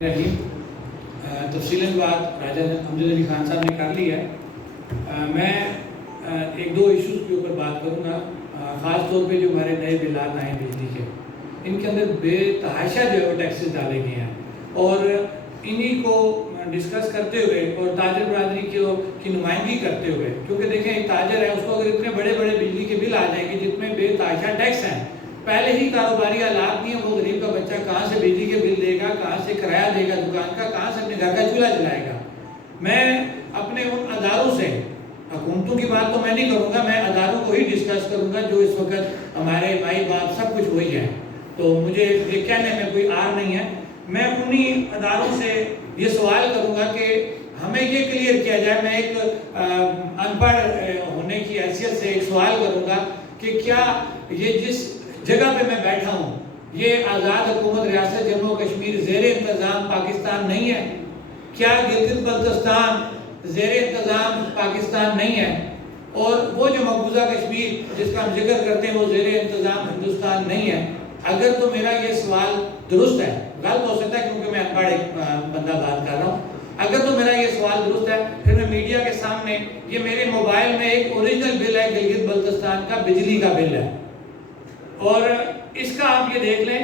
رحیم تفصیل بات راجہ امجد علی خان صاحب نے کر لی ہے۔ میں ایک دو ایشوز کے اوپر بات کروں گا، خاص طور پہ جو ہمارے نئے بلات آئے ہیں بجلی کے، ان کے اندر بے تحاشا جو ہے ٹیکسز ڈالے گئے ہیں، اور انہی کو ڈسکس کرتے ہوئے اور تاجر برادری کی نمائندگی کرتے ہوئے، کیونکہ دیکھیں ایک تاجر ہے، اس کو اگر اتنے بڑے بڑے بجلی کے بل آ جائیں گے جس میں بے تحاشا ٹیکس ہیں، پہلے ہی کاروباری حالات نہیں ہیں، وہ غریب کا بچہ کہاں سے بجلی کے بل دے گا، کہاں سے کرایہ دے گا دکان کا، کہاں سے اپنے گھر کا چولہا جلائے گا۔ میں اپنے ان اداروں سے، حکومتوں کی بات تو میں نہیں کروں گا، میں اداروں کو ہی ڈسکس کروں گا جو اس وقت ہمارے مائی باپ سب کچھ وہی ہے، تو مجھے یہ کہنے میں کوئی آر نہیں ہے۔ میں انہی اداروں سے یہ سوال کروں گا کہ ہمیں یہ کلیئر کیا جائے، میں ایک ان پڑھ ہونے کی حیثیت سے ایک سوال کروں گا کہ کیا یہ جس جگہ پہ میں بیٹھا ہوں یہ آزاد حکومت ریاست جموں کشمیر زیر انتظام پاکستان نہیں ہے؟ کیا گلگت بلتستان زیر انتظام پاکستان نہیں ہے؟ اور وہ جو مقبوضہ کشمیر جس کا ہم ذکر کرتے ہیں وہ زیر انتظام ہندوستان نہیں ہے؟ اگر تو میرا یہ سوال درست ہے، غلط ہو سکتا ہے کیونکہ میں ان پڑھ ایک بندہ بات کر رہا ہوں، اگر تو میرا یہ سوال درست ہے پھر میں میڈیا کے سامنے، یہ میرے موبائل میں ایک اوریجنل بل ہے گلگت بلتستان کا، بجلی کا بل ہے، اور اس کا آپ یہ دیکھ لیں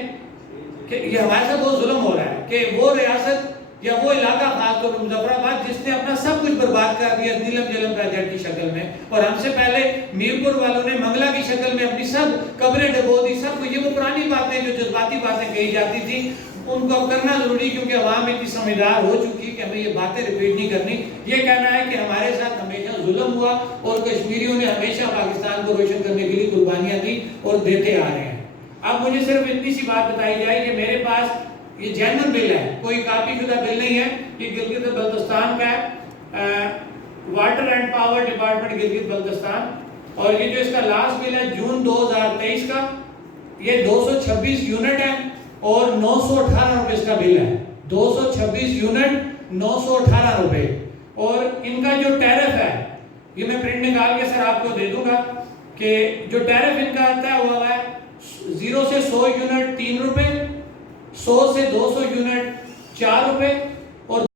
کہ یہ ہمارے ساتھ بہت ظلم ہو رہا ہے کہ وہ ریاست یا وہ علاقہ خاص طور پر مظفر آباد جس نے اپنا سب کچھ برباد کر دیا نیلم جلم پروجیکٹ کی شکل میں، اور ہم سے پہلے میرپور والوں نے منگلہ کی شکل میں اپنی سب قبریں ڈبو دی، سب کچھ، یہ وہ پرانی باتیں جو جذباتی باتیں کہی جاتی تھی ان کو کرنا ضروری، کیونکہ عوام اتنی سمجھدار ہو چکی کہ ہمیں یہ باتیں ریپیٹ نہیں کرنی۔ یہ کہنا ہے کہ ہمارے ساتھ ہمیشہ ظلم ہوا اور کشمیریوں نے ہمیشہ پاکستان کو روشن کرنے کے لیے قربانیاں دی اور دیتے آ رہے ہیں۔ اب مجھے صرف اتنی سی بات بتائی جائے کہ میرے پاس یہ جینرل بل ہے، کوئی کاپی شدہ بل نہیں ہے، یہ گلگت بلتستان کا ہے، water and power department Gilgit Baltistan, اور یہ جو اس کا لاسٹ بل ہے جون 2023 کا، یہ 226 یونٹ ہے اور 918 روپے اس کا بل ہے، 226 یونٹ 918 روپے، اور ان کا جو ٹیرف ہے یہ میں پرنٹ نکال کے سر آپ کو دے دوں گا کہ جو ٹیرف ان کا طے ہوا ہے 0 سے 100 یونٹ 3 روپے، 100 سے 200 یونٹ 4 روپے، اور